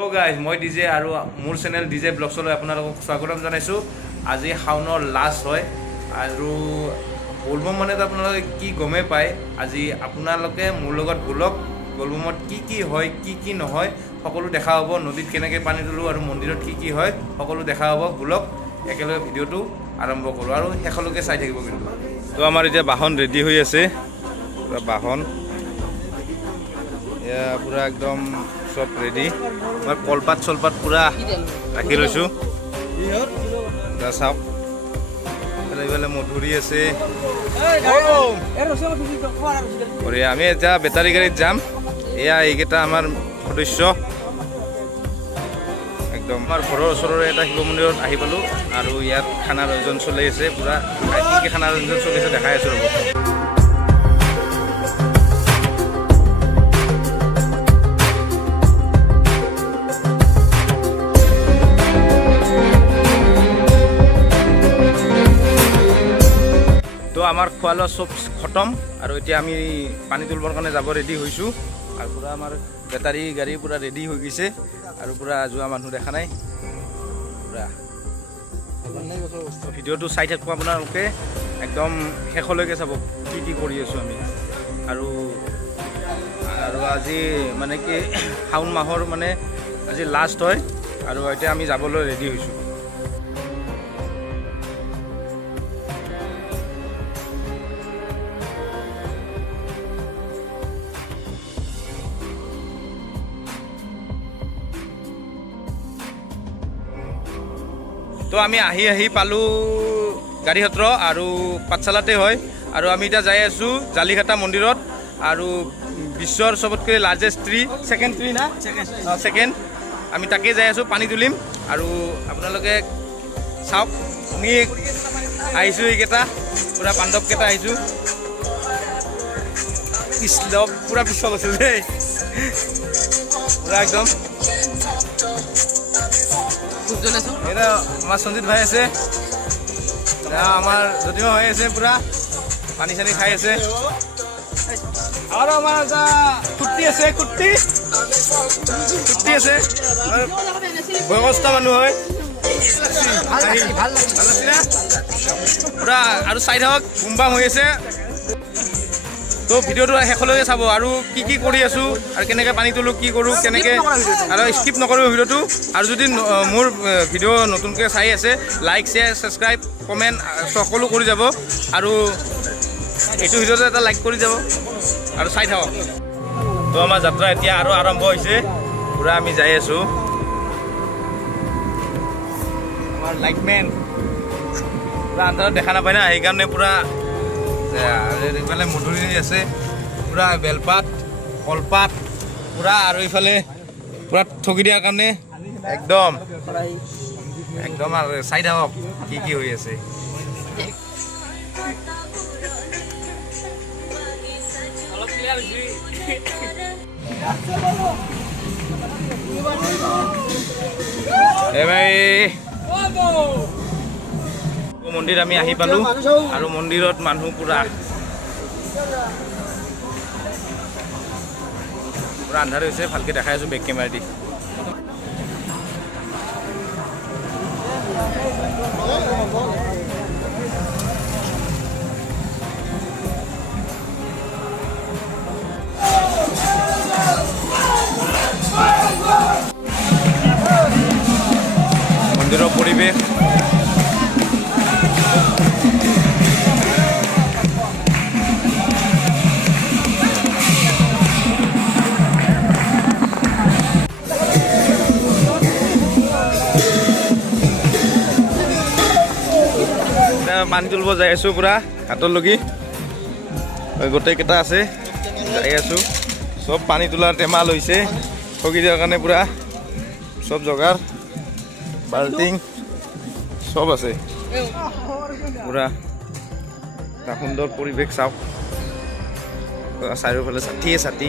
Hello guys, মই DJ আৰু মোৰ চেনেল ডিজে ব্লগছলৈ আপোনালোকক স্বাগতম জনাইছোঁ। আজি শাওনৰ লাষ্ট হয় আৰু বলবম মানে আপোনালোকে কি গমে পায়। আজি আপোনালোকে মোৰ লগত বলক, বলবমত কি হয় কি নহয় সকলো দেখা হ'ব। নদীত কেনেকৈ পানী তুলোঁ আৰু মন্দিৰত কি হয় সকলো দেখা হ'ব। বলক একেলগে ভিডিঅ'টো আৰম্ভ কৰোঁ আৰু শেষলৈকে চাই থাকিব। কিন্তু তো আমাৰ এতিয়া বাহন ৰেডি হৈ আছে, পুৰা বাহন এয়া পুৰা একদম সব ৰেডি। মই কলপাত চলপাত পুৰা ৰাখি লৈছোঁ। চাওক এইফালে মধুৰি আছে। আমি এতিয়া বেটাৰী গাড়ীত যাম। এয়া এইকেইটা আমাৰ সদস্য একদম আমাৰ ঘৰৰ ওচৰৰে এটা শিৱ মন্দিৰত আহি পালোঁ আৰু ইয়াত খানাৰ আয়োজন চলি আছে। পুৰা কি খানাৰ আয়োজন চলি আছে দেখাই আছোঁ ৰ'ব। তো আমাৰ খোৱা লোৱা চব খতম আৰু এতিয়া আমি পানী তুলিবৰ কাৰণে যাব ৰেডি হৈছোঁ। আৰু পুৰা আমাৰ বেটাৰী গাড়ী পুৰা ৰেডি হৈ গৈছে আৰু পুৰা যোৱা মানুহ দেখা নাই। পুৰা ভিডিঅ'টো চাই থাকোঁ আপোনালোকে একদম শেষলৈকে চাব কি কৰি আছোঁ আমি। আৰু আজি মানে কি শাওণ মাহৰ মানে আজি লাষ্ট হয় আৰু এতিয়া আমি যাবলৈ ৰেডি হৈছোঁ। তো আমি আহি পালোঁ গাড়ী সত্ৰ আৰু পাঠশালাতে হয় আৰু আমি এতিয়া যাই আছোঁ জালিঘাটা মন্দিৰত। আৰু বিশ্বৰ চবতকৈ লাৰ্জেষ্ট ট্ৰী, ছেকেণ্ড ট্ৰী না ছেকেণ্ড, আমি তাকে যাই আছোঁ পানী তুলিম। আৰু আপোনালোকে চাওক আমি আহিছোঁ এইকেইটা পুৰা পাণ্ডৱকেইটা আহিছোঁ। পুৰা পিছল আছিল দেই পুৰা একদম। এটা আমাৰ সঞ্জিত ভাই আছে, আমাৰ যদিও হৈ আছে পুৰা পানী চানী খাই আছে। আৰু আমাৰ এটা কুৰ্তি আছে, কুৰ্তি আছে বয়সস্থ মানুহ হয় পুৰা। আৰু চাই থাকক বুমবাম হৈ আছে। তো ভিডিঅ'টো শেষলৈকে চাব আৰু কি কৰি আছোঁ আৰু কেনেকৈ পানী তোলোঁ, কি কৰোঁ কেনেকৈ, আৰু স্কিপ নকৰিব ভিডিঅ'টো। আৰু যদি মোৰ ভিডিঅ' নতুনকৈ চাই আছে লাইক শ্বেয়াৰ ছাবস্ক্ৰাইব কমেণ্ট সকলো কৰি যাব আৰু এইটো ভিডিঅ'টো এটা লাইক কৰি যাব আৰু চাই থাকক। তো আমাৰ যাত্ৰা এতিয়া আৰু আৰম্ভ হৈছে, পুৰা আমি যাই আছোঁ। আমাৰ লাইটমেন পুৰা আন্ধাৰত দেখা নাপায় না, সেইকাৰণে পুৰা এইফালে মধুৰি আছে, পুৰা বেলপাত কলপাত পুৰা, আৰু এইফালে পুৰা ঠগি দিয়াৰ কাৰণে একদম আৰু চাই থাকক কি হৈ আছে। মন্দিৰ আমি আহি পালোঁ আৰু মন্দিৰত মানুহ পুৰা আন্ধাৰ হৈছে। ভালকৈ দেখাই আছোঁ বেক কেমেৰা দি। মন্দিৰৰ পৰিৱেশ পানী তুলিব যাই আছোঁ পুৰা ঘাটলৈকে। গোটেইকেইটা আছে যাই আছোঁ, চব পানী তোলাৰ টেমা লৈছে ঠগি দিয়াৰ কাৰণে। পুৰা চব জোগাৰ বাল্টিং চব আছে। পুৰা এটা সুন্দৰ পৰিৱেশ চাওক, চাৰিওফালে ছাতি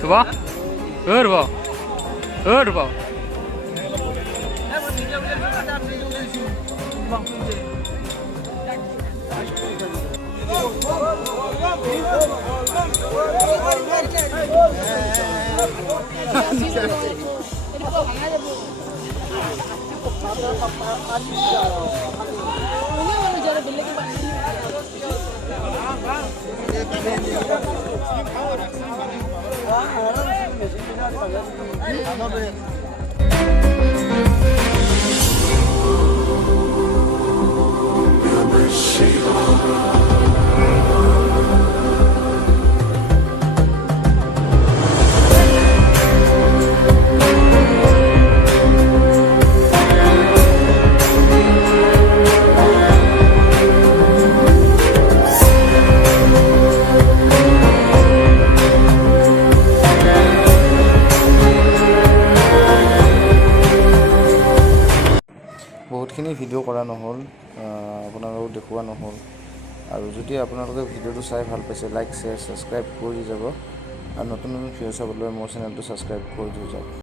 Coba? Coba? Coba? বহুতখিনি ভিডিঅ' কৰা নহ'ল, আপোনালোকক দেখুওৱা নহ'ল। আৰু যদি আপোনালোকে ভিডিঅ'টো চাই ভাল পাইছে, লাইক শ্বেয়াৰ ছাবস্ক্ৰাইব কৰি যাব আৰু নতুন নতুন ভিডিঅ' চাবলৈ মোৰ চেনেলটো ছাবস্ক্ৰাইব কৰি থৈ যাওক।